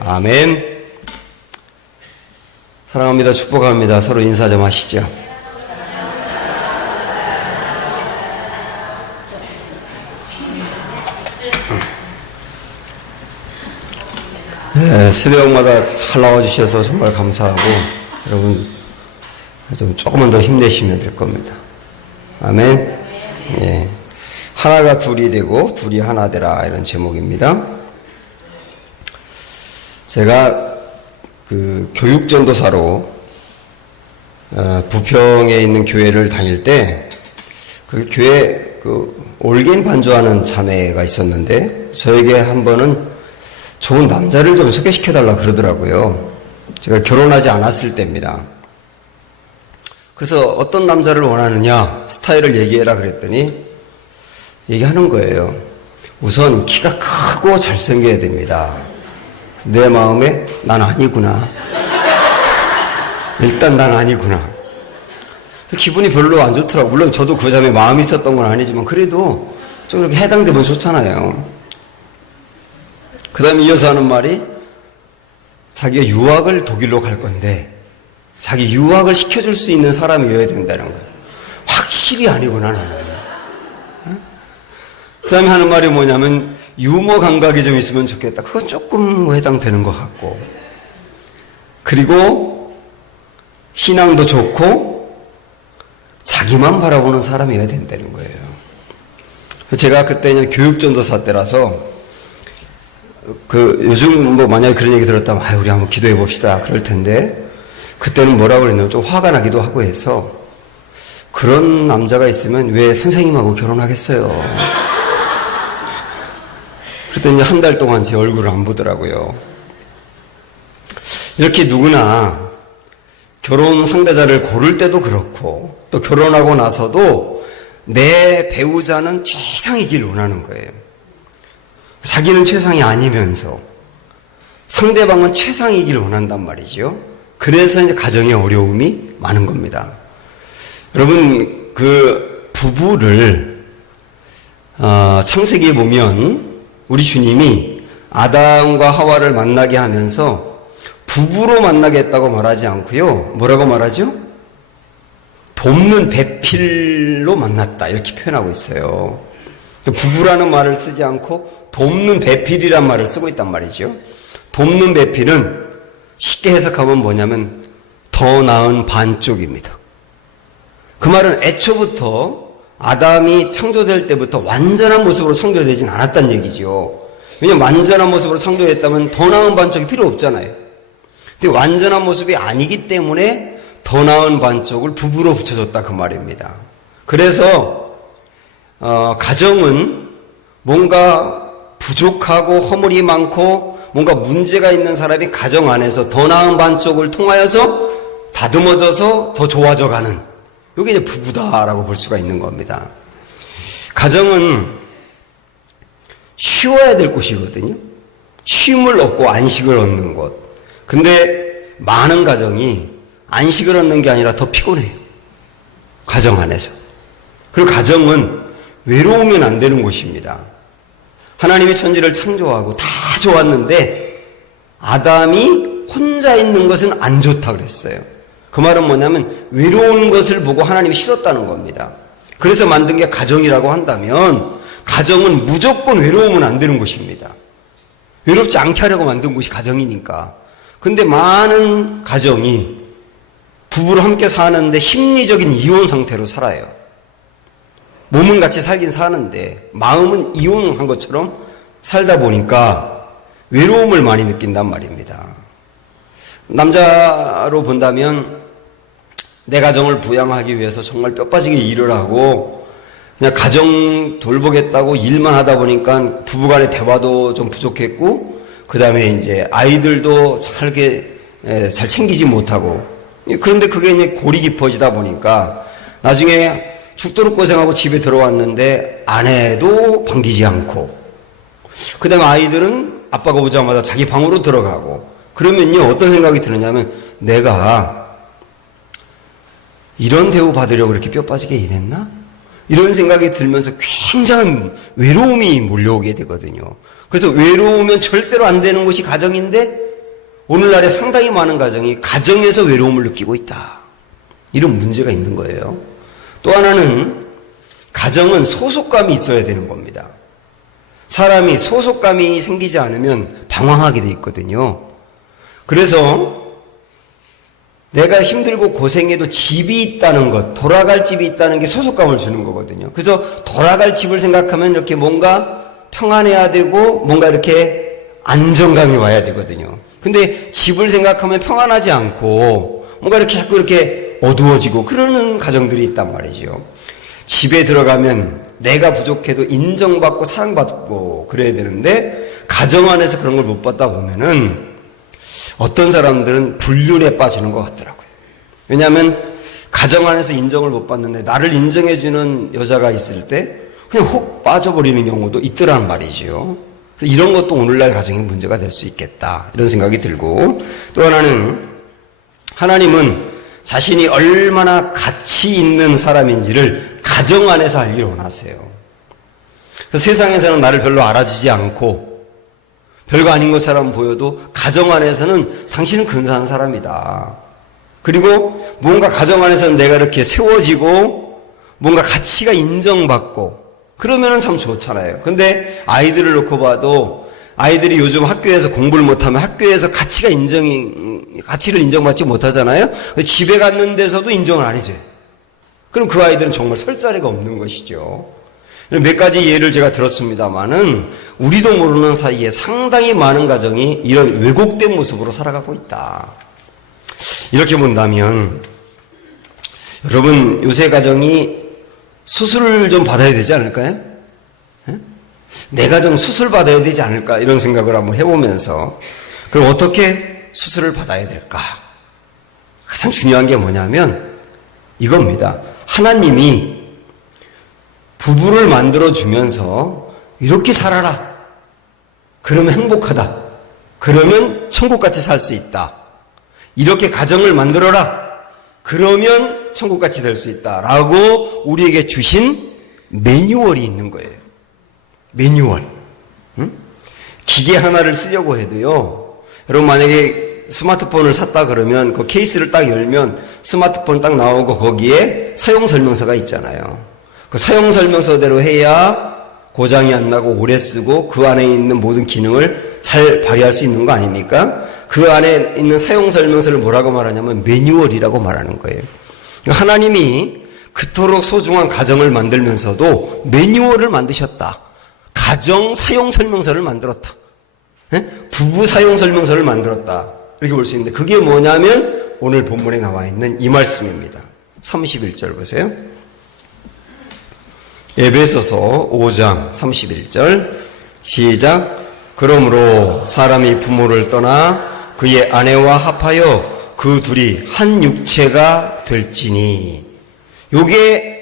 아멘. 사랑합니다. 축복합니다. 서로 인사 좀 하시죠. 네, 새벽마다 잘 나와주셔서 정말 감사하고, 여러분 좀 조금만 더 힘내시면 될 겁니다. 아멘. 예. 하나가 둘이 되고 둘이 하나 되라, 이런 제목입니다. 제가 그 교육전도사로 부평에 있는 교회를 다닐 때 그 교회 그 올게임 반주하는 자매가 있었는데 저에게 한 번은 좋은 남자를 좀 소개시켜달라 그러더라고요. 제가 결혼하지 않았을 때입니다. 그래서 어떤 남자를 원하느냐, 스타일을 얘기해라 그랬더니 얘기하는 거예요. 우선 키가 크고 잘생겨야 됩니다. 내 마음에 난 아니구나. 일단 난 아니구나. 기분이 별로 안 좋더라고요. 물론 저도 그 자매에 마음이 있었던 건 아니지만 그래도 좀 이렇게 해당되면 좋잖아요. 그 다음에 이어서 하는 말이 자기가 유학을 독일로 갈 건데 자기 유학을 시켜줄 수 있는 사람이어야 된다는 거예요. 확실히 아니구나, 나는. 그 다음에 하는 말이 뭐냐면 유머 감각이 좀 있으면 좋겠다. 그건 조금 해당되는 것 같고, 그리고 신앙도 좋고 자기만 바라보는 사람이어야 된다는 거예요. 제가 그때는 교육전도사 때라서 요즘 뭐 만약에 그런 얘기 들었다면 우리 한번 기도해 봅시다 그럴 텐데, 그때는 뭐라고 그랬냐면 좀 화가 나기도 하고 해서 그런 남자가 있으면 왜 선생님하고 결혼하겠어요. 그랬더니 한 달 동안 제 얼굴을 안 보더라고요. 이렇게 누구나 결혼 상대자를 고를 때도 그렇고 또 결혼하고 나서도 내 배우자는 최상이길 원하는 거예요. 자기는 최상이 아니면서 상대방은 최상이길 원한단 말이죠. 그래서 이제 가정에 어려움이 많은 겁니다. 여러분, 그 부부를 창세기에 보면 우리 주님이 아담과 하와를 만나게 하면서 부부로 만나게 했다고 말하지 않고요. 뭐라고 말하죠? 돕는 배필로 만났다, 이렇게 표현하고 있어요. 부부라는 말을 쓰지 않고 돕는 배필이란 말을 쓰고 있단 말이죠. 돕는 배필은 쉽게 해석하면 뭐냐면 더 나은 반쪽입니다. 그 말은 애초부터 아담이 창조될 때부터 완전한 모습으로 창조되진 않았다는 얘기죠. 왜냐하면 완전한 모습으로 창조됐다면 더 나은 반쪽이 필요 없잖아요. 근데 완전한 모습이 아니기 때문에 더 나은 반쪽을 부부로 붙여줬다, 그 말입니다. 그래서 가정은 뭔가 부족하고 허물이 많고 뭔가 문제가 있는 사람이 가정 안에서 더 나은 반쪽을 통하여서 다듬어져서 더 좋아져 가는, 이게 이제 부부다라고 볼 수가 있는 겁니다. 가정은 쉬어야 될 곳이거든요. 쉼을 얻고 안식을 얻는 곳. 근데 많은 가정이 안식을 얻는 게 아니라 더 피곤해요. 가정 안에서. 그리고 가정은 외로우면 안 되는 곳입니다. 하나님이 천지를 창조하고 다 좋았는데 아담이 혼자 있는 것은 안 좋다 그랬어요. 그 말은 뭐냐면 외로운 것을 보고 하나님이 싫었다는 겁니다. 그래서 만든 게 가정이라고 한다면 가정은 무조건 외로우면 안 되는 곳입니다. 외롭지 않게 하려고 만든 곳이 가정이니까. 근데 많은 가정이 부부로 함께 사는데 심리적인 이혼 상태로 살아요. 몸은 같이 살긴 사는데 마음은 이혼한 것처럼 살다 보니까 외로움을 많이 느낀단 말입니다. 남자로 본다면 내 가정을 부양하기 위해서 정말 뼈 빠지게 일을 하고 그냥 가정 돌보겠다고 일만 하다 보니까 부부간의 대화도 좀 부족했고, 그 다음에 이제 아이들도 잘 챙기지 못하고, 그런데 그게 이제 골이 깊어지다 보니까 나중에 죽도록 고생하고 집에 들어왔는데 아내도 반기지 않고, 그 다음에 아이들은 아빠가 오자마자 자기 방으로 들어가고, 그러면요 어떤 생각이 드느냐면 내가 이런 대우 받으려고 이렇게 뼈 빠지게 일했나? 이런 생각이 들면서 굉장한 외로움이 몰려오게 되거든요. 그래서 외로우면 절대로 안 되는 곳이 가정인데 오늘날에 상당히 많은 가정이 가정에서 외로움을 느끼고 있다. 이런 문제가 있는 거예요. 또 하나는 가정은 소속감이 있어야 되는 겁니다. 사람이 소속감이 생기지 않으면 방황하게 돼 있거든요. 그래서 내가 힘들고 고생해도 집이 있다는 것, 돌아갈 집이 있다는 게 소속감을 주는 거거든요. 그래서 돌아갈 집을 생각하면 이렇게 뭔가 평안해야 되고 뭔가 이렇게 안정감이 와야 되거든요. 근데 집을 생각하면 평안하지 않고 뭔가 이렇게 자꾸 이렇게 어두워지고 그러는 가정들이 있단 말이죠. 집에 들어가면 내가 부족해도 인정받고 사랑받고 그래야 되는데 가정 안에서 그런 걸 못 받다 보면은 어떤 사람들은 불륜에 빠지는 것 같더라고요. 왜냐하면 가정 안에서 인정을 못 받는데 나를 인정해주는 여자가 있을 때 그냥 혹 빠져버리는 경우도 있더란 말이죠. 그래서 이런 것도 오늘날 가정의 문제가 될 수 있겠다 이런 생각이 들고, 또 하나는 하나님은 자신이 얼마나 가치 있는 사람인지를 가정 안에서 알기를 원하세요. 그래서 세상에서는 나를 별로 알아주지 않고 별거 아닌 것처럼 보여도 가정 안에서는 당신은 근사한 사람이다. 그리고 뭔가 가정 안에서는 내가 이렇게 세워지고 뭔가 가치가 인정받고 그러면은 참 좋잖아요. 근데 아이들을 놓고 봐도 아이들이 요즘 학교에서 공부를 못하면 학교에서 가치를 인정받지 못하잖아요. 집에 갔는 데서도 인정을 안 해줘요. 그럼 그 아이들은 정말 설 자리가 없는 것이죠. 몇 가지 예를 제가 들었습니다만은 우리도 모르는 사이에 상당히 많은 가정이 이런 왜곡된 모습으로 살아가고 있다. 이렇게 본다면 여러분 요새 가정이 수술을 좀 받아야 되지 않을까요? 내 가정 수술 받아야 되지 않을까 이런 생각을 한번 해보면서 그럼 어떻게 수술을 받아야 될까? 가장 중요한 게 뭐냐면 이겁니다. 하나님이 부부를 만들어주면서 이렇게 살아라. 그러면 행복하다. 그러면 천국같이 살 수 있다. 이렇게 가정을 만들어라. 그러면 천국같이 될 수 있다. 라고 우리에게 주신 매뉴얼이 있는 거예요. 매뉴얼. 기계 하나를 쓰려고 해도요. 여러분 만약에 스마트폰을 샀다 그러면 그 케이스를 딱 열면 스마트폰 딱 나오고 거기에 사용설명서가 있잖아요. 그 사용설명서대로 해야 고장이 안 나고 오래 쓰고 그 안에 있는 모든 기능을 잘 발휘할 수 있는 거 아닙니까? 그 안에 있는 사용설명서를 뭐라고 말하냐면 매뉴얼이라고 말하는 거예요. 하나님이 그토록 소중한 가정을 만들면서도 매뉴얼을 만드셨다. 가정 사용설명서를 만들었다. 부부 사용설명서를 만들었다. 이렇게 볼 수 있는데 그게 뭐냐면 오늘 본문에 나와 있는 이 말씀입니다. 31절 보세요. 에베소서 5장 31절 시작. 그러므로 사람이 부모를 떠나 그의 아내와 합하여 그 둘이 한 육체가 될지니. 요게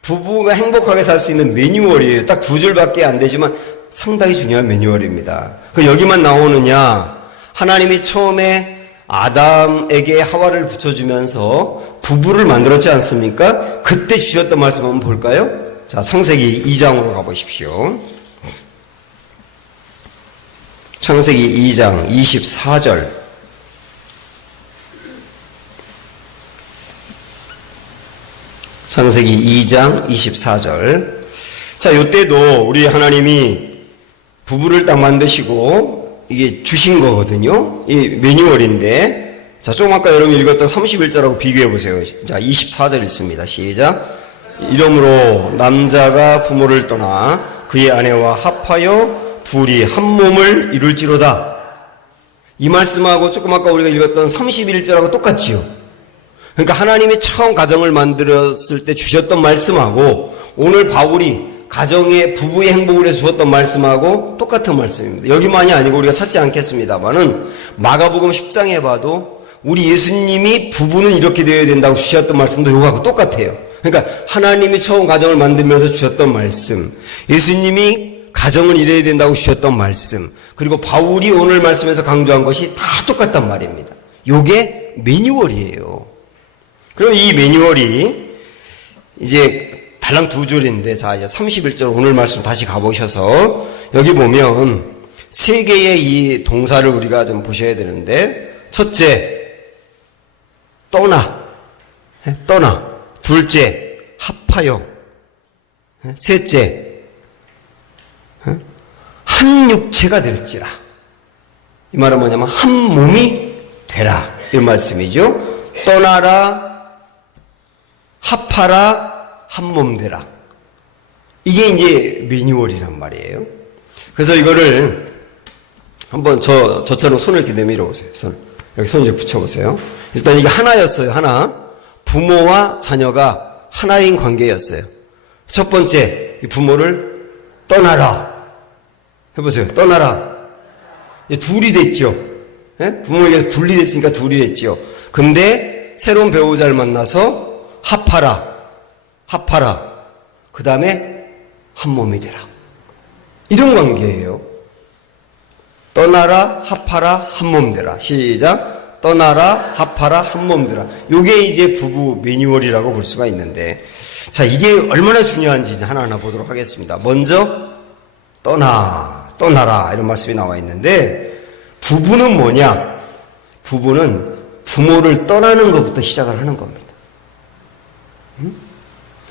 부부가 행복하게 살 수 있는 매뉴얼이에요. 딱 두 줄밖에 안 되지만 상당히 중요한 매뉴얼입니다. 그 여기만 나오느냐? 하나님이 처음에 아담에게 하와를 붙여주면서 부부를 만들었지 않습니까? 그때 주셨던 말씀 한번 볼까요? 자, 창세기 2장으로 가보십시오. 창세기 2장 24절. 창세기 2장 24절. 자, 이때도 우리 하나님이 부부를 딱 만드시고 이게 주신 거거든요. 이 매뉴얼인데. 자, 조금 아까 여러분 읽었던 31절하고 비교해 보세요. 자, 24절 읽습니다. 시작. 이러므로 남자가 부모를 떠나 그의 아내와 합하여 둘이 한 몸을 이룰지로다. 이 말씀하고 조금 아까 우리가 읽었던 31절하고 똑같지요. 그러니까 하나님이 처음 가정을 만들었을 때 주셨던 말씀하고 오늘 바울이 가정의 부부의 행복을 위해서 주었던 말씀하고 똑같은 말씀입니다. 여기만이 아니고 우리가 찾지 않겠습니다만은 마가복음 10장에 봐도 우리 예수님이 부부는 이렇게 되어야 된다고 주셨던 말씀도 이거하고 똑같아요. 그러니까 하나님이 처음 가정을 만들면서 주셨던 말씀, 예수님이 가정을 이래야 된다고 주셨던 말씀, 그리고 바울이 오늘 말씀에서 강조한 것이 다 똑같단 말입니다. 요게 매뉴얼이에요. 그럼 이 매뉴얼이 이제 달랑 두 줄인데, 자, 이제 31절 오늘 말씀 다시 가보셔서 여기 보면 세 개의 이 동사를 우리가 좀 보셔야 되는데, 첫째, 떠나. 둘째, 합하여. 셋째, 한 육체가 될지라. 이 말은 뭐냐면 한 몸이 되라, 이런 말씀이죠. 떠나라, 합하라, 한 몸 되라. 이게 이제 매뉴얼이란 말이에요. 그래서 이거를 한번 저처럼 손을 이렇게 내밀어 보세요. 여기 손 이제 붙여보세요. 일단 이게 하나였어요. 하나. 부모와 자녀가 하나인 관계였어요. 첫 번째, 이 부모를 떠나라. 해보세요. 떠나라. 둘이 됐죠. 예? 부모에게서 분리됐으니까 둘이 됐죠. 근데 새로운 배우자를 만나서 합하라. 그 다음에 한 몸이 되라. 이런 관계예요. 떠나라, 합하라, 한 몸 되라. 시작. 떠나라, 합하라, 한 몸 되라. 요게 이제 부부 매뉴얼이라고 볼 수가 있는데, 자, 이게 얼마나 중요한지 하나하나 보도록 하겠습니다. 먼저, 떠나라, 이런 말씀이 나와 있는데, 부부는 뭐냐? 부부는 부모를 떠나는 것부터 시작을 하는 겁니다.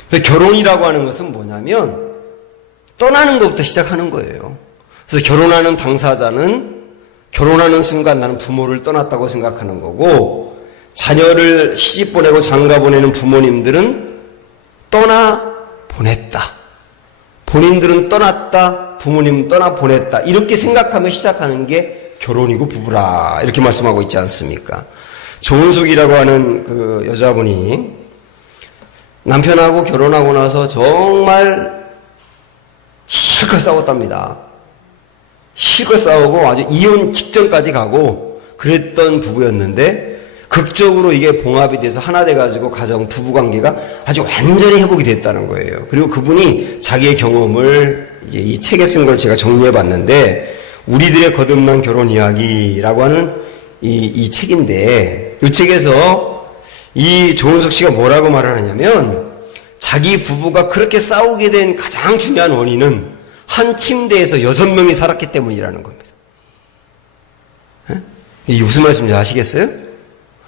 그래서 결혼이라고 하는 것은 뭐냐면, 떠나는 것부터 시작하는 거예요. 그래서 결혼하는 당사자는 결혼하는 순간 나는 부모를 떠났다고 생각하는 거고, 자녀를 시집 보내고 장가 보내는 부모님들은 떠나보냈다. 본인들은 떠났다, 부모님은 떠나보냈다. 이렇게 생각하며 시작하는 게 결혼이고 부부라. 이렇게 말씀하고 있지 않습니까? 조은숙이라고 하는 그 여자분이 남편하고 결혼하고 나서 정말 실컷 싸웠답니다. 실컷 싸우고 아주 이혼 직전까지 가고 그랬던 부부였는데, 극적으로 이게 봉합이 돼서 하나 돼가지고 가정 부부관계가 아주 완전히 회복이 됐다는 거예요. 그리고 그분이 자기의 경험을 이제 이 책에 쓴 걸 제가 정리해 봤는데, 우리들의 거듭난 결혼 이야기라고 하는 이 책인데, 이 책에서 이 조은석 씨가 뭐라고 말을 하냐면, 자기 부부가 그렇게 싸우게 된 가장 중요한 원인은 한 침대에서 6명이 살았기 때문이라는 겁니다. 이게 무슨 말씀인지 아시겠어요?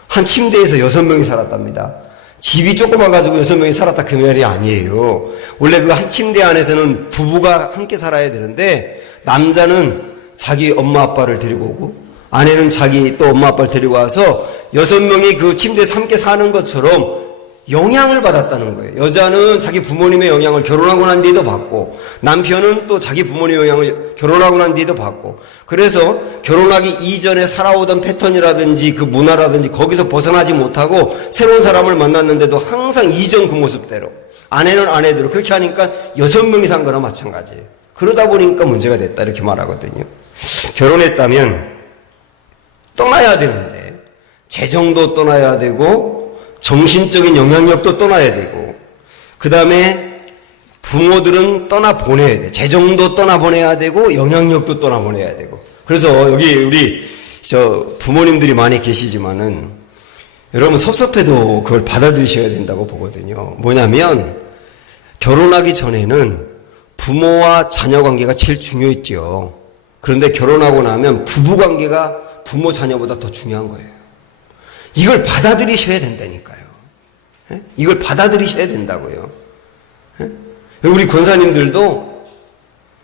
한 침대에서 6명이 살았답니다. 집이 조그마가지고 6명이 살았다 그 말이 아니에요. 원래 그 한 침대 안에서는 부부가 함께 살아야 되는데, 남자는 자기 엄마 아빠를 데리고 오고, 아내는 자기 또 엄마 아빠를 데리고 와서 6명이 그 침대에서 함께 사는 것처럼 영향을 받았다는 거예요. 여자는 자기 부모님의 영향을 결혼하고 난 뒤에도 받고, 남편은 또 자기 부모님의 영향을 결혼하고 난 뒤에도 받고, 그래서 결혼하기 이전에 살아오던 패턴이라든지 그 문화라든지 거기서 벗어나지 못하고 새로운 사람을 만났는데도 항상 이전 그 모습대로, 아내는 아내대로 그렇게 하니까 6명이 산 거나 마찬가지예요. 그러다 보니까 문제가 됐다, 이렇게 말하거든요. 결혼했다면 떠나야 되는데, 재정도 떠나야 되고, 정신적인 영향력도 떠나야 되고, 그 다음에 부모들은 떠나보내야 돼. 재정도 떠나보내야 되고, 영향력도 떠나보내야 되고. 그래서 여기 우리 부모님들이 많이 계시지만은, 여러분 섭섭해도 그걸 받아들이셔야 된다고 보거든요. 뭐냐면, 결혼하기 전에는 부모와 자녀 관계가 제일 중요했죠. 그런데 결혼하고 나면 부부 관계가 부모 자녀보다 더 중요한 거예요. 이걸 받아들이셔야 된다니까요. 이걸 받아들이셔야 된다고요. 우리 권사님들도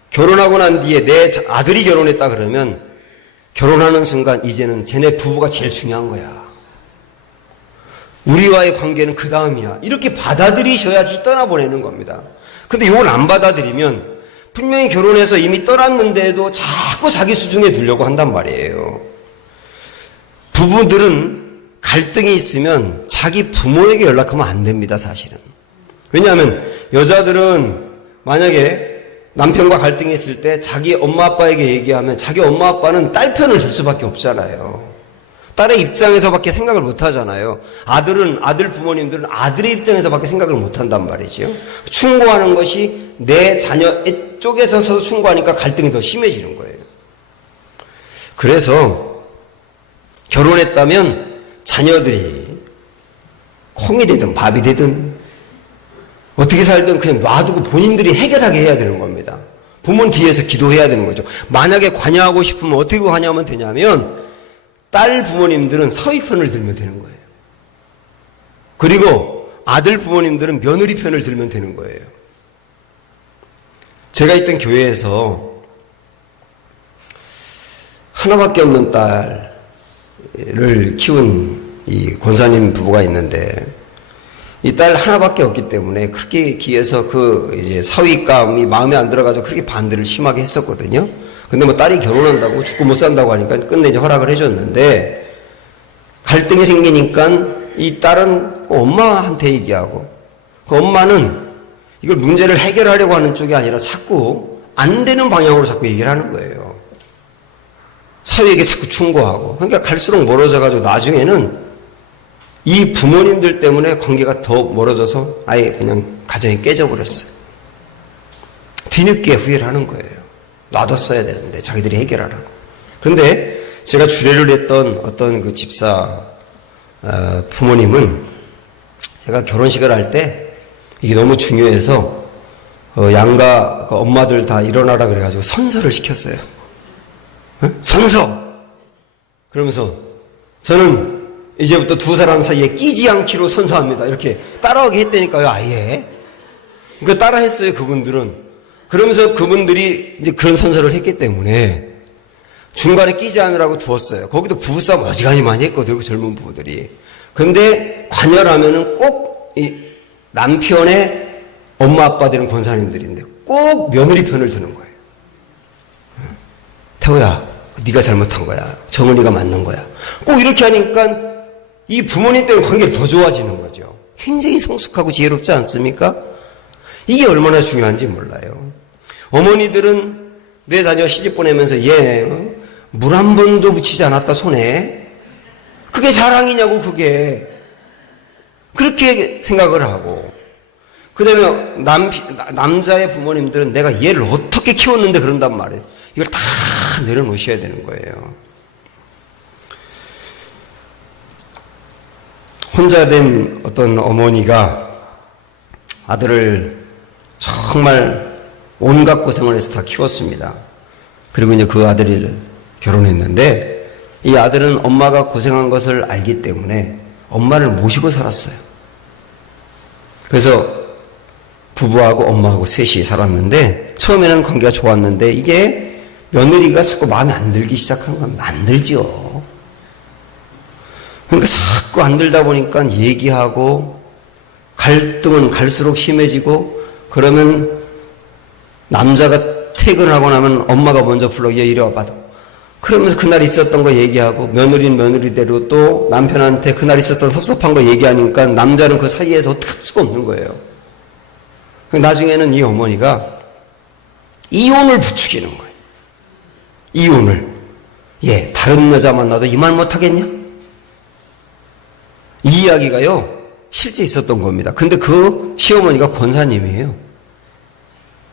결혼하고 난 뒤에 내 아들이 결혼했다 그러면 결혼하는 순간 이제는 쟤네 부부가 제일 중요한 거야. 우리와의 관계는 그 다음이야. 이렇게 받아들이셔야지 떠나보내는 겁니다. 근데 이걸 안 받아들이면 분명히 결혼해서 이미 떠났는데도 자꾸 자기 수중에 두려고 한단 말이에요. 부부들은 갈등이 있으면 자기 부모에게 연락하면 안 됩니다, 사실은. 왜냐하면 여자들은 만약에 남편과 갈등이 있을 때 자기 엄마 아빠에게 얘기하면 자기 엄마 아빠는 딸 편을 들 수밖에 없잖아요. 딸의 입장에서밖에 생각을 못 하잖아요. 아들 부모님들은 아들의 입장에서밖에 생각을 못 한단 말이죠. 충고하는 것이 내 자녀 쪽에서 서서 충고하니까 갈등이 더 심해지는 거예요. 그래서 결혼했다면 자녀들이 콩이 되든 밥이 되든 어떻게 살든 그냥 놔두고 본인들이 해결하게 해야 되는 겁니다. 부모는 뒤에서 기도해야 되는 거죠. 만약에 관여하고 싶으면 어떻게 관여하면 되냐면, 딸 부모님들은 사위 편을 들면 되는 거예요. 그리고 아들 부모님들은 며느리 편을 들면 되는 거예요. 제가 있던 교회에서 하나밖에 없는 딸을 키운 이 권사님 부부가 있는데, 이 딸 하나밖에 없기 때문에 그렇게 기해서 이제 사위감이 마음에 안 들어가지고 그렇게 반대를 심하게 했었거든요. 근데 뭐 딸이 결혼한다고 죽고 못 산다고 하니까 끝내 이제 허락을 해줬는데, 갈등이 생기니까 이 딸은 엄마한테 얘기하고, 그 엄마는 이걸 문제를 해결하려고 하는 쪽이 아니라 자꾸 안 되는 방향으로 자꾸 얘기를 하는 거예요. 사위에게 자꾸 충고하고. 그러니까 갈수록 멀어져가지고 나중에는 이 부모님들 때문에 관계가 더 멀어져서 아예 그냥 가정이 깨져버렸어요. 뒤늦게 후회를 하는 거예요. 놔뒀어야 되는데 자기들이 해결하라고. 그런데 제가 주례를 했던 어떤 그 집사 부모님은 제가 결혼식을 할 때 이게 너무 중요해서 양가 그 엄마들 다 일어나라 그래가지고 선서를 시켰어요. 선서! 그러면서 저는 이제부터 두 사람 사이에 끼지 않기로 선서합니다. 이렇게 따라하게 했다니까요, 아예. 그러니까 따라 했어요, 그분들은. 그러면서 그분들이 이제 그런 선서를 했기 때문에 중간에 끼지 않으라고 두었어요. 거기도 부부싸움 어지간히 많이 했거든요, 그 젊은 부부들이. 근데 관여라면은 꼭 이 남편의 엄마 아빠들은 권사님들인데 꼭 며느리 편을 드는 거예요. 태호야, 네가 잘못한 거야. 정은이가 맞는 거야. 꼭 이렇게 하니까 이 부모님 때문에 관계가 더 좋아지는 거죠. 굉장히 성숙하고 지혜롭지 않습니까? 이게 얼마나 중요한지 몰라요. 어머니들은 내 자녀 시집 보내면서 얘 물 한 번도 묻히지 않았다 손에. 그게 자랑이냐고 그게. 그렇게 생각을 하고. 그 다음에 남자의 부모님들은 내가 얘를 어떻게 키웠는데 그런단 말이에요. 이걸 다 내려놓으셔야 되는 거예요. 혼자 된 어떤 어머니가 아들을 정말 온갖 고생을 해서 다 키웠습니다. 그리고 이제 그 아들이 결혼했는데 이 아들은 엄마가 고생한 것을 알기 때문에 엄마를 모시고 살았어요. 그래서 부부하고 엄마하고 셋이 살았는데 처음에는 관계가 좋았는데 이게 며느리가 자꾸 마음에 안 들기 시작한 건 안 들지요. 그러니까 자꾸 안 들다 보니까 얘기하고 갈등은 갈수록 심해지고 그러면 남자가 퇴근하고 나면 엄마가 먼저 불러 얘 이리 와봐. 그러면서 그날 있었던 거 얘기하고 며느리는 며느리대로 또 남편한테 그날 있었던 섭섭한 거 얘기하니까 남자는 그 사이에서 어떻게 할 수가 없는 거예요. 나중에는 이 어머니가 이혼을 부추기는 거예요. 이혼을. 예, 다른 여자 만나도 이 말 못하겠냐? 이 이야기가요, 실제 있었던 겁니다. 근데 그 시어머니가 권사님이에요.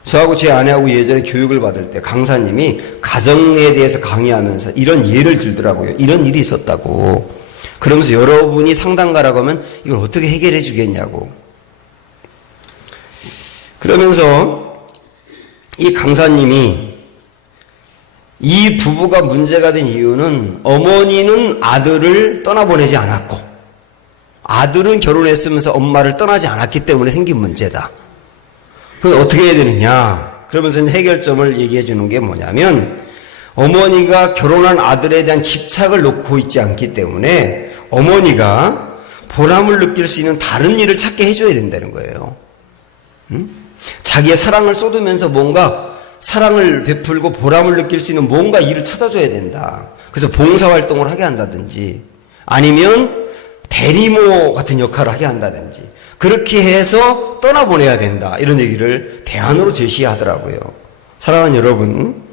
저하고 제 아내하고 예전에 교육을 받을 때 강사님이 가정에 대해서 강의하면서 이런 예를 들더라고요. 이런 일이 있었다고. 그러면서 여러분이 상담가라고 하면 이걸 어떻게 해결해 주겠냐고. 그러면서 이 강사님이 이 부부가 문제가 된 이유는 어머니는 아들을 떠나보내지 않았고 아들은 결혼했으면서 엄마를 떠나지 않았기 때문에 생긴 문제다. 그럼 어떻게 해야 되느냐? 그러면서 해결점을 얘기해 주는 게 뭐냐면 어머니가 결혼한 아들에 대한 집착을 놓고 있지 않기 때문에 어머니가 보람을 느낄 수 있는 다른 일을 찾게 해줘야 된다는 거예요. 자기의 사랑을 쏟으면서 뭔가 사랑을 베풀고 보람을 느낄 수 있는 뭔가 일을 찾아줘야 된다. 그래서 봉사활동을 하게 한다든지 아니면 대리모 같은 역할을 하게 한다든지 그렇게 해서 떠나보내야 된다. 이런 얘기를 대안으로 제시하더라고요. 사랑하는 여러분,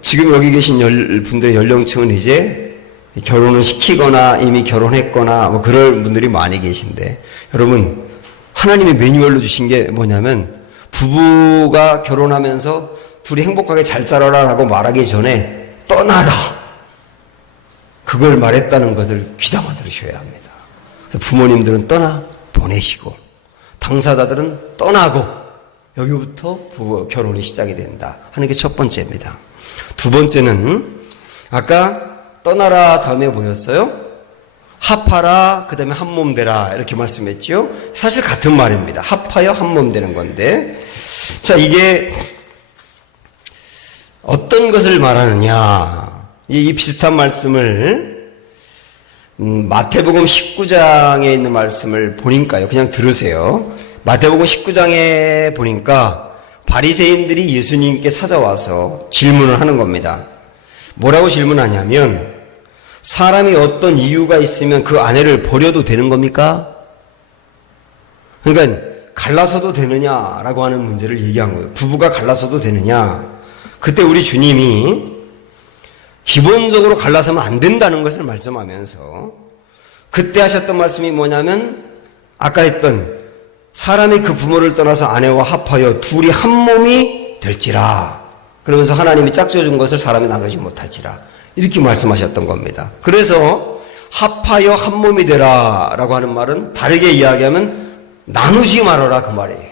지금 여기 계신 분들의 연령층은 이제 결혼을 시키거나 이미 결혼했거나 뭐 그럴 분들이 많이 계신데 여러분 하나님의 매뉴얼로 주신 게 뭐냐면 부부가 결혼하면서 둘이 행복하게 잘 살아라 라고 말하기 전에 떠나라. 그걸 말했다는 것을 귀담아 들으셔야 합니다. 부모님들은 떠나 보내시고 당사자들은 떠나고 여기부터 부부 결혼이 시작이 된다 하는 게 첫 번째입니다. 두 번째는 아까 떠나라 다음에 뭐였어요? 합하라 그 다음에 한 몸 되라 이렇게 말씀했죠. 사실 같은 말입니다. 합하여 한 몸 되는 건데, 자, 이게 어떤 것을 말하느냐. 이 비슷한 말씀을 마태복음 19장에 있는 말씀을 보니까요. 그냥 들으세요. 마태복음 19장에 보니까 바리새인들이 예수님께 찾아와서 질문을 하는 겁니다. 뭐라고 질문하냐면, 사람이 어떤 이유가 있으면 그 아내를 버려도 되는 겁니까? 그러니까 갈라서도 되느냐라고 하는 문제를 얘기한 거예요. 부부가 갈라서도 되느냐. 그때 우리 주님이 기본적으로 갈라서면 안 된다는 것을 말씀하면서 그때 하셨던 말씀이 뭐냐면, 아까 했던 사람이 그 부모를 떠나서 아내와 합하여 둘이 한 몸이 될지라. 그러면서 하나님이 짝져준 것을 사람이 나누지 못할지라. 이렇게 말씀하셨던 겁니다. 그래서 합하여 한 몸이 되라 라고 하는 말은 다르게 이야기하면 나누지 말아라 그 말이에요.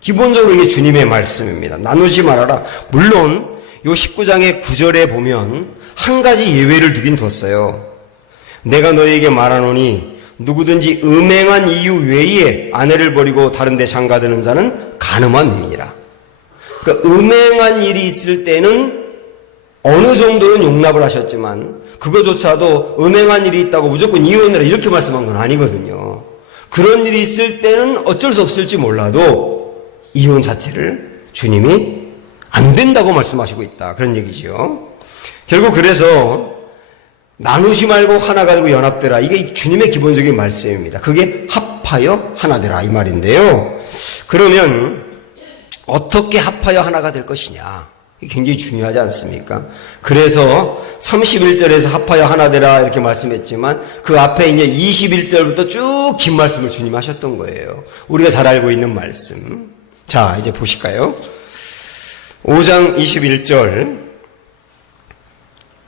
기본적으로 이게 주님의 말씀입니다. 나누지 말아라. 물론 요 19장의 9절에 보면 한 가지 예외를 두긴 뒀어요. 내가 너희에게 말하노니 누구든지 음행한 이유 외에 아내를 버리고 다른 데 장가드는 자는 간음한 행위라. 그러니까 음행한 일이 있을 때는 어느 정도는 용납을 하셨지만 그거조차도 음행한 일이 있다고 무조건 이혼해라 이렇게 말씀한 건 아니거든요. 그런 일이 있을 때는 어쩔 수 없을지 몰라도 이혼 자체를 주님이 안 된다고 말씀하시고 있다. 그런 얘기죠. 결국 그래서 나누지 말고 하나가 되고 연합되라. 이게 주님의 기본적인 말씀입니다. 그게 합하여 하나 되라 이 말인데요. 그러면 어떻게 합하여 하나가 될 것이냐. 이게 굉장히 중요하지 않습니까? 그래서 31절에서 합하여 하나 되라 이렇게 말씀했지만 그 앞에 이제 21절부터 쭉 긴 말씀을 주님 하셨던 거예요. 우리가 잘 알고 있는 말씀. 자, 이제 보실까요? 5장 21절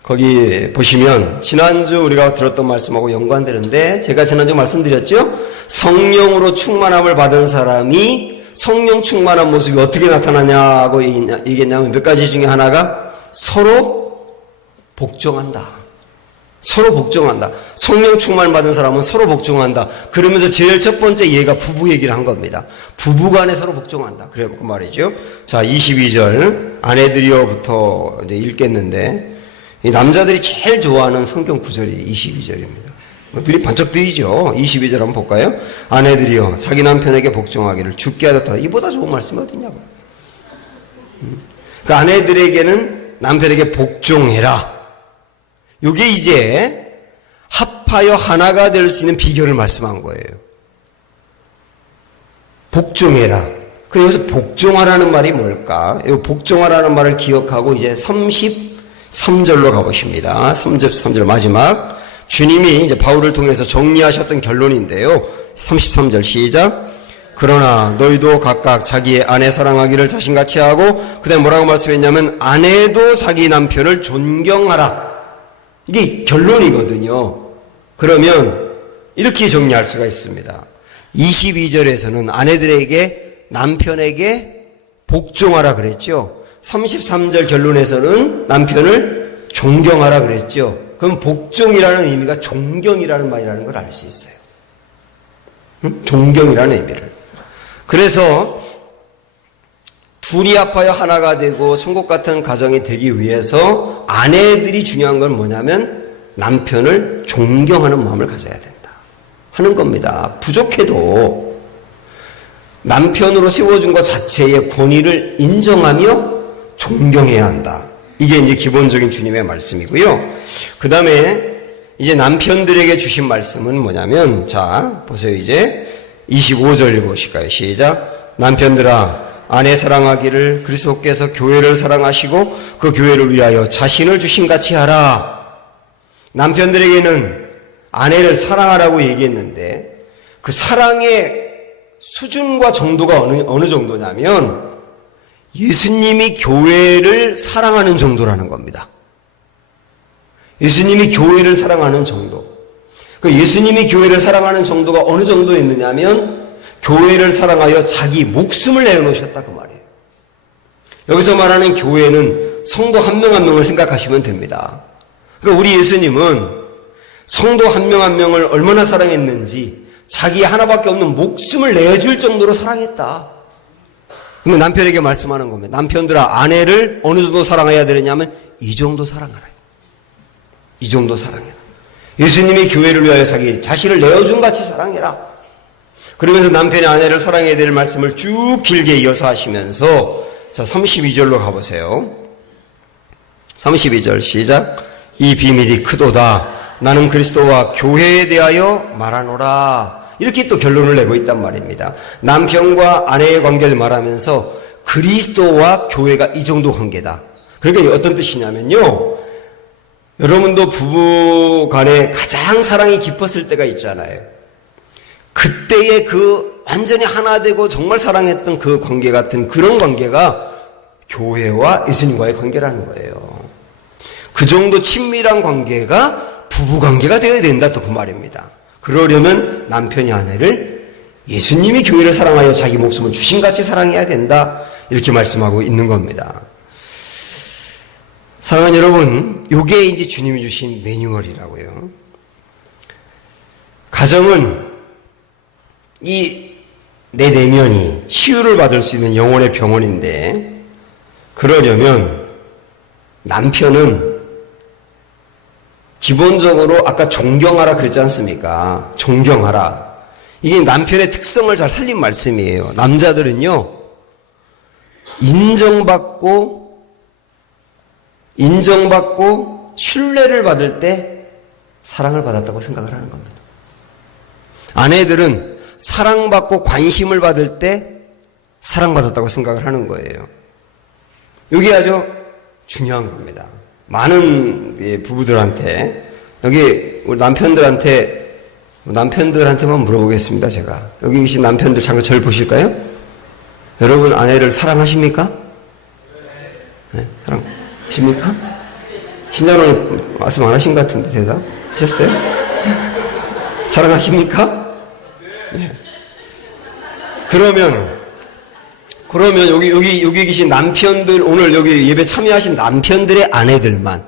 거기 보시면 지난주 우리가 들었던 말씀하고 연관되는데, 제가 지난주 말씀드렸죠? 성령으로 충만함을 받은 사람이 성령 충만한 모습이 어떻게 나타나냐고 얘기했냐면 몇 가지 중에 하나가 서로 복종한다. 서로 복종한다. 성령 충만 받은 사람은 서로 복종한다. 그러면서 제일 첫 번째 예가 부부 얘기를 한 겁니다. 부부간에 서로 복종한다. 그래 그 말이죠. 자, 22절 아내들이여부터 이제 읽겠는데, 이 남자들이 제일 좋아하는 성경 구절이 22절입니다. 눈이 번쩍 뜨이죠. 22절 한번 볼까요? 아내들이여 자기 남편에게 복종하기를 주께 하였다. 이보다 좋은 말씀이 어딨냐고요. 그 아내들에게는 남편에게 복종해라. 이게 이제 합하여 하나가 될 수 있는 비결을 말씀한 거예요. 복종해라. 그리고 여기서 복종하라는 말이 뭘까? 이 복종하라는 말을 기억하고 이제 33절로 가보십니다. 33절 마지막. 주님이 이제 바울을 통해서 정리하셨던 결론인데요. 33절 시작. 그러나 너희도 각각 자기의 아내 사랑하기를 자신같이 하고, 그 다음에 뭐라고 말씀했냐면 아내도 자기 남편을 존경하라. 이게 결론이거든요. 그러면 이렇게 정리할 수가 있습니다. 22절에서는 아내들에게 남편에게 복종하라 그랬죠. 33절 결론에서는 남편을 존경하라 그랬죠. 그럼 복종이라는 의미가 존경이라는 말이라는 걸 알 수 있어요. 존경이라는 의미를. 그래서 둘이 합하여 하나가 되고 천국 같은 가정이 되기 위해서 아내들이 중요한 건 뭐냐면 남편을 존경하는 마음을 가져야 된다 하는 겁니다. 부족해도 남편으로 세워준 것 자체의 권위를 인정하며 존경해야 한다. 이게 이제 기본적인 주님의 말씀이고요. 그 다음에 이제 남편들에게 주신 말씀은 뭐냐면, 자, 보세요. 이제 25절 읽어보실까요? 시작. 남편들아, 아내 사랑하기를 그리스도께서 교회를 사랑하시고 그 교회를 위하여 자신을 주심같이 하라. 남편들에게는 아내를 사랑하라고 얘기했는데 그 사랑의 수준과 정도가 어느 정도냐면 예수님이 교회를 사랑하는 정도라는 겁니다. 예수님이 교회를 사랑하는 정도. 그 예수님이 교회를 사랑하는 정도가 어느 정도였느냐면 교회를 사랑하여 자기 목숨을 내어놓으셨다 그 말이에요. 여기서 말하는 교회는 성도 한 명 한 명을 생각하시면 됩니다. 그러니까 우리 예수님은 성도 한 명 한 명을 얼마나 사랑했는지 자기 하나밖에 없는 목숨을 내줄 정도로 사랑했다. 근데 남편에게 말씀하는 겁니다. 남편들아, 아내를 어느 정도 사랑해야 되느냐면 이 정도 사랑하라. 이 정도 사랑해라. 예수님이 교회를 위하여 자기 자신을 내어준 같이 사랑해라. 그러면서 남편이 아내를 사랑해야 될 말씀을 쭉 길게 이어서 하시면서 자 32절로 가보세요. 32절 시작. 이 비밀이 크도다. 나는 그리스도와 교회에 대하여 말하노라. 이렇게 또 결론을 내고 있단 말입니다. 남편과 아내의 관계를 말하면서 그리스도와 교회가 이 정도 관계다. 그러니까 어떤 뜻이냐면요. 여러분도 부부 간에 가장 사랑이 깊었을 때가 있잖아요. 그때의 그 완전히 하나 되고 정말 사랑했던 그 관계 같은 그런 관계가 교회와 예수님과의 관계라는 거예요. 그 정도 친밀한 관계가 부부 관계가 되어야 된다 또 그 말입니다. 그러려면 남편이 아내를 예수님이 교회를 사랑하여 자기 목숨을 주신같이 사랑해야 된다. 이렇게 말씀하고 있는 겁니다. 사랑하는 여러분, 요게 이제 주님이 주신 매뉴얼이라고요. 가정은 이 내 내면이 치유를 받을 수 있는 영혼의 병원인데, 그러려면 남편은 기본적으로 아까 존경하라 그랬지 않습니까? 존경하라. 이게 남편의 특성을 잘 살린 말씀이에요. 남자들은요, 인정받고 신뢰를 받을 때 사랑을 받았다고 생각을 하는 겁니다. 아내들은 사랑받고 관심을 받을 때 사랑받았다고 생각을 하는 거예요. 이게 아주 중요한 겁니다. 많은 부부들한테, 여기 우리 남편들한테만 물어보겠습니다, 제가. 여기 계신 남편들 잠깐 저를 보실까요? 여러분 아내를 사랑하십니까? 네, 사랑하십니까? 신장로님 말씀 안 하신 것 같은데 대답 하셨어요? 사랑하십니까? 네. 그러면 여기 계신 남편들, 오늘 여기 예배 참여하신 남편들의 아내들만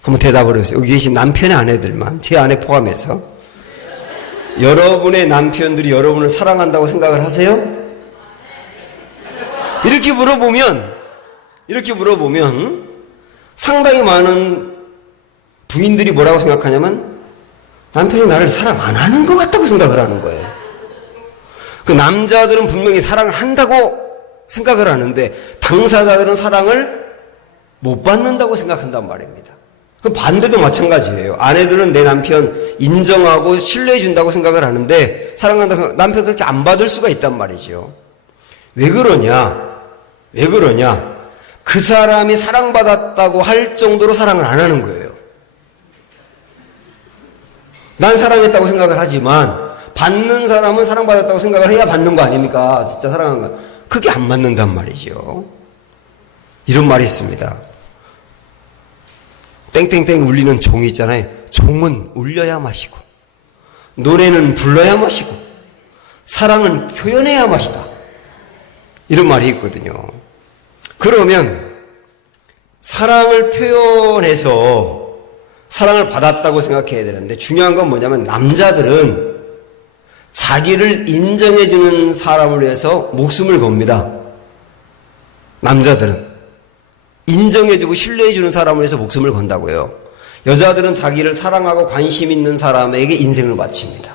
한번 대답을 해보세요. 여기 계신 남편의 아내들만, 제 아내 포함해서 여러분의 남편들이 여러분을 사랑한다고 생각을 하세요? 이렇게 물어보면 상당히 많은 부인들이 뭐라고 생각하냐면 남편이 나를 사랑 안 하는 것 같다고 생각을 하는 거예요. 그 남자들은 분명히 사랑을 한다고 생각을 하는데 당사자들은 사랑을 못 받는다고 생각한단 말입니다. 그 반대도 마찬가지예요. 아내들은 내 남편 인정하고 신뢰해 준다고 생각을 하는데 사랑한다고 생각, 남편 그렇게 안 받을 수가 있단 말이죠. 왜 그러냐? 그 사람이 사랑받았다고 할 정도로 사랑을 안 하는 거예요. 난 사랑했다고 생각을 하지만 받는 사람은 사랑받았다고 생각을 해야 받는 거 아닙니까? 진짜 사랑한 거. 그게 안 맞는단 말이죠. 이런 말이 있습니다. 땡땡땡 울리는 종이 있잖아요. 종은 울려야 마시고, 노래는 불러야 마시고, 사랑은 표현해야 마시다. 이런 말이 있거든요. 그러면 사랑을 표현해서 사랑을 받았다고 생각해야 되는데 중요한 건 뭐냐면 남자들은 자기를 인정해주는 사람을 위해서 목숨을 겁니다. 남자들은 인정해주고 신뢰해주는 사람을 위해서 목숨을 건다고요. 여자들은 자기를 사랑하고 관심 있는 사람에게 인생을 바칩니다.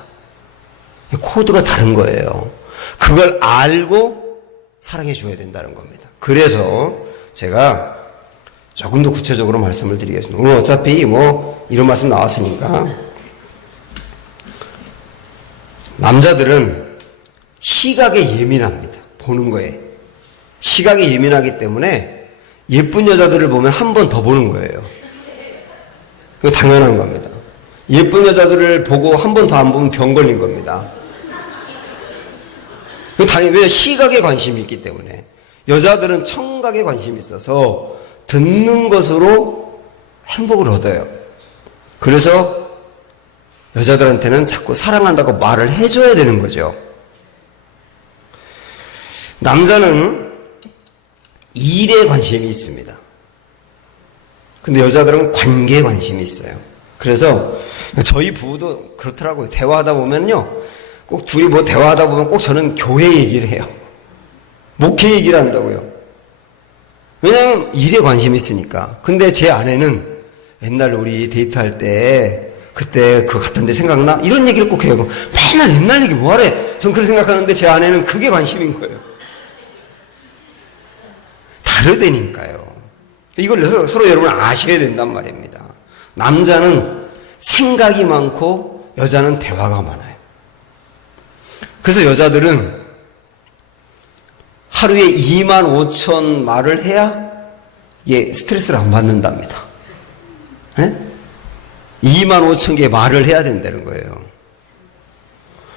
코드가 다른 거예요. 그걸 알고 사랑해 줘야 된다는 겁니다. 그래서 제가 조금 더 구체적으로 말씀을 드리겠습니다. 오늘 어차피 이런 말씀 나왔으니까 남자들은 시각에 예민합니다. 보는 거에. 시각에 예민하기 때문에 예쁜 여자들을 보면 한 번 더 보는 거예요. 그거 당연한 겁니다. 예쁜 여자들을 보고 한 번 더 안 보면 병 걸린 겁니다. 왜 시각에 관심이 있기 때문에. 여자들은 청각에 관심이 있어서 듣는 것으로 행복을 얻어요. 그래서 여자들한테는 자꾸 사랑한다고 말을 해줘야 되는 거죠. 남자는 일에 관심이 있습니다. 근데 여자들은 관계에 관심이 있어요. 그래서 저희 부부도 그렇더라고요. 대화하다 보면요. 꼭 둘이 뭐 대화하다 보면 꼭 저는 교회 얘기를 해요. 목회 얘기를 한다고요. 왜냐하면 일에 관심이 있으니까. 근데 제 아내는 옛날 우리 데이트할 때 그때 그거 갔던 데 생각나? 이런 얘기를 꼭 해요. 맨날 옛날 얘기 뭐하래? 전 그렇게 생각하는데 제 아내는 그게 관심인 거예요. 다르다니까요. 이걸 서로 여러분 아셔야 된단 말입니다. 남자는 생각이 많고 여자는 대화가 많아요. 그래서 여자들은 하루에 25,000 말을 해야 스트레스를 안 받는답니다. 네? 25,000개 말을 해야 된다는 거예요.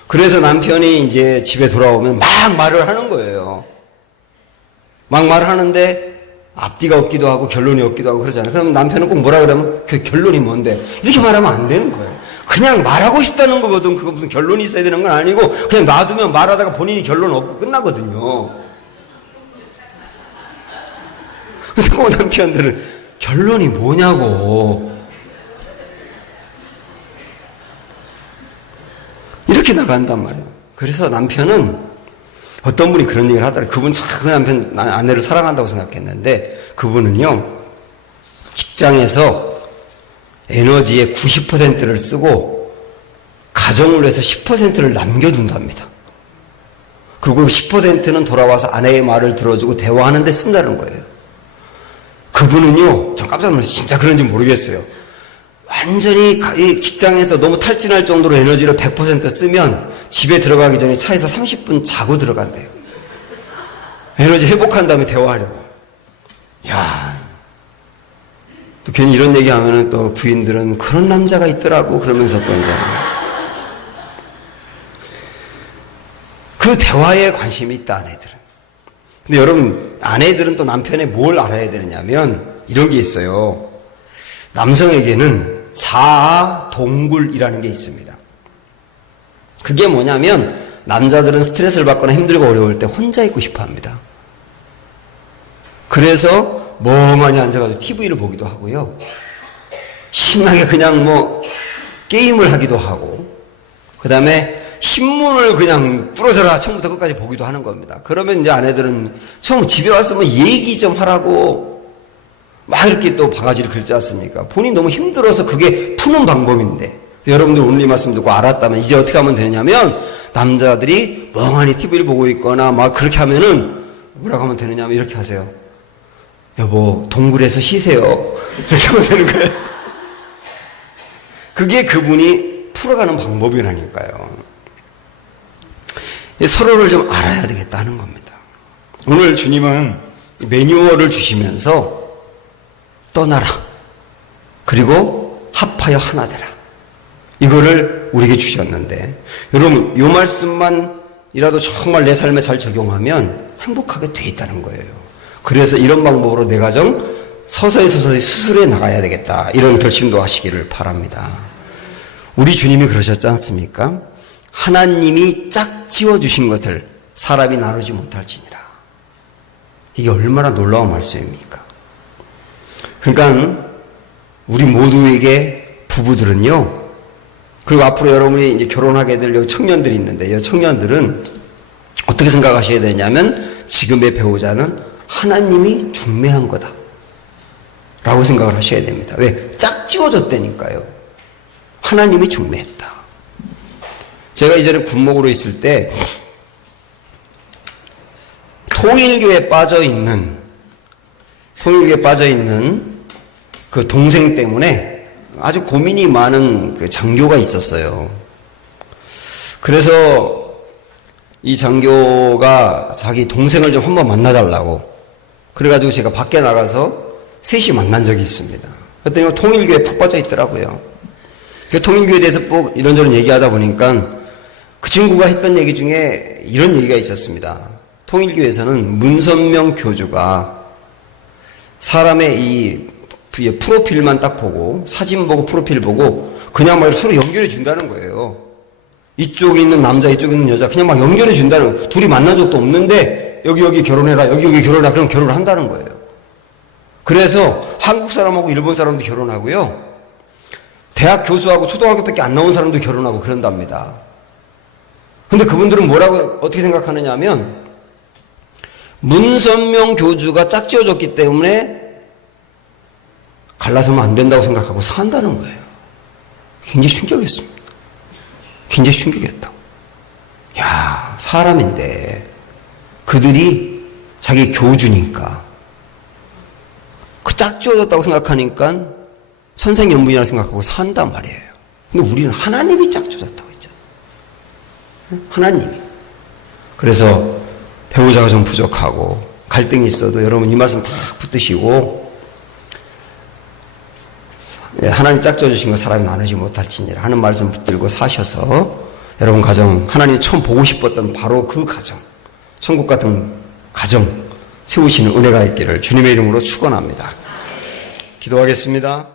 그래서 남편이 이제 집에 돌아오면 막 말을 하는 거예요. 막 말을 하는데 앞뒤가 없기도 하고 결론이 없기도 하고 그러잖아요. 그럼 남편은 꼭 뭐라 그러면 그 결론이 뭔데? 이렇게 말하면 안 되는 거예요. 그냥 말하고 싶다는 거거든. 그거 무슨 결론이 있어야 되는 건 아니고 그냥 놔두면 말하다가 본인이 결론 없고 끝나거든요. 근데 그 남편들은 결론이 뭐냐고 이렇게 나간단 말이에요. 그래서 남편은 어떤 분이 그런 얘기를 하더라고요. 그분 참 그 남편 아내를 사랑한다고 생각했는데 그분은요 직장에서 에너지의 90%를 쓰고 가정을 위해서 10%를 남겨둔답니다. 그리고 10%는 돌아와서 아내의 말을 들어주고 대화하는 데 쓴다는 거예요. 그분은요 전 깜짝 놀랐어요. 진짜 그런지 모르겠어요. 완전히 직장에서 너무 탈진할 정도로 에너지를 100% 쓰면 집에 들어가기 전에 차에서 30분 자고 들어간대요. 에너지 회복한 다음에 대화하려고. 야, 또 괜히 이런 얘기 하면은 또 부인들은 그런 남자가 있더라고 그러면서 또 이제 그 대화에 관심이 있다 아내들은. 근데 여러분 아내들은 또 남편의 뭘 알아야 되느냐면 이런 게 있어요. 남성에게는 자아 동굴이라는 게 있습니다. 그게 뭐냐면 남자들은 스트레스를 받거나 힘들고 어려울 때 혼자 있고 싶어 합니다. 그래서 멍하니 앉아가지고 TV를 보기도 하고요. 신나게 그냥 뭐 게임을 하기도 하고 그 다음에 신문을 그냥 뚫어져라 처음부터 끝까지 보기도 하는 겁니다. 그러면 이제 아내들은 처음 집에 왔으면 얘기 좀 하라고 막 이렇게 또 바가지를 긁지 않습니까? 본인이 너무 힘들어서 그게 푸는 방법인데 여러분들 오늘 이 말씀 듣고 알았다면 이제 어떻게 하면 되느냐면 남자들이 멍하니 TV를 보고 있거나 막 그렇게 하면은 뭐라고 하면 되느냐면 이렇게 하세요. 여보 동굴에서 쉬세요. 이렇게 하면 되는 거예요. 그게 그분이 풀어가는 방법이라니까요. 서로를 좀 알아야 되겠다는 겁니다. 오늘 주님은 매뉴얼을 주시면서 떠나라. 그리고 합하여 하나 되라. 이거를 우리에게 주셨는데 여러분 이 말씀만이라도 정말 내 삶에 잘 적용하면 행복하게 돼 있다는 거예요. 그래서 이런 방법으로 내 가정 서서히 수술해 나가야 되겠다. 이런 결심도 하시기를 바랍니다. 우리 주님이 그러셨지 않습니까? 하나님이 짝 지어주신 것을 사람이 나누지 못할지니라. 이게 얼마나 놀라운 말씀입니까? 그러니까 우리 모두에게 부부들은요. 그리고 앞으로 여러분이 이제 결혼하게 될 여기 청년들이 있는데 이 청년들은 어떻게 생각하셔야 되냐면 지금의 배우자는 하나님이 중매한 거다 라고 생각을 하셔야 됩니다. 왜? 짝 지워졌다니까요. 하나님이 중매했다. 제가 이전에 군목으로 있을 때 통일교에 빠져있는 그 동생 때문에 아주 고민이 많은 그 장교가 있었어요. 그래서 이 장교가 자기 동생을 좀 한번 만나달라고 그래가지고 제가 밖에 나가서 셋이 만난 적이 있습니다. 그랬더니 통일교에 푹 빠져 있더라고요. 그 통일교에 대해서 꼭 이런저런 얘기하다 보니까 그 친구가 했던 얘기 중에 이런 얘기가 있었습니다. 통일교에서는 문선명 교주가 사람의 이 프로필만 딱 보고 사진 보고 프로필 보고 그냥 막 서로 연결해 준다는 거예요. 이쪽에 있는 남자 이쪽에 있는 여자 그냥 막 연결해 준다는 거예요. 둘이 만난 적도 없는데 여기 결혼해라 여기 결혼해라 그럼 결혼을 한다는 거예요. 그래서 한국 사람하고 일본 사람도 결혼하고요. 대학 교수하고 초등학교밖에 안 나온 사람도 결혼하고 그런답니다. 근데 그분들은 뭐라고 어떻게 생각하느냐 하면 문선명 교주가 짝지어줬기 때문에 갈라서면 안 된다고 생각하고 산다는 거예요. 굉장히 충격이었습니다. 굉장히 충격이었다. 야, 사람인데 그들이 자기 교주니까 그 짝지어졌다고 생각하니까 선생연분이라고 생각하고 산단 말이에요. 근데 우리는 하나님이 짝지어졌다고 했잖아요. 하나님이. 그래서 배우자가 좀 부족하고 갈등이 있어도 여러분 이 말씀 딱 붙드시고 하나님 짝지어주신 거 사람이 나누지 못할지니라 하는 말씀 붙들고 사셔서 여러분 가정, 하나님이 처음 보고 싶었던 바로 그 가정, 천국 같은 가정 세우시는 은혜가 있기를 주님의 이름으로 축원합니다. 기도하겠습니다.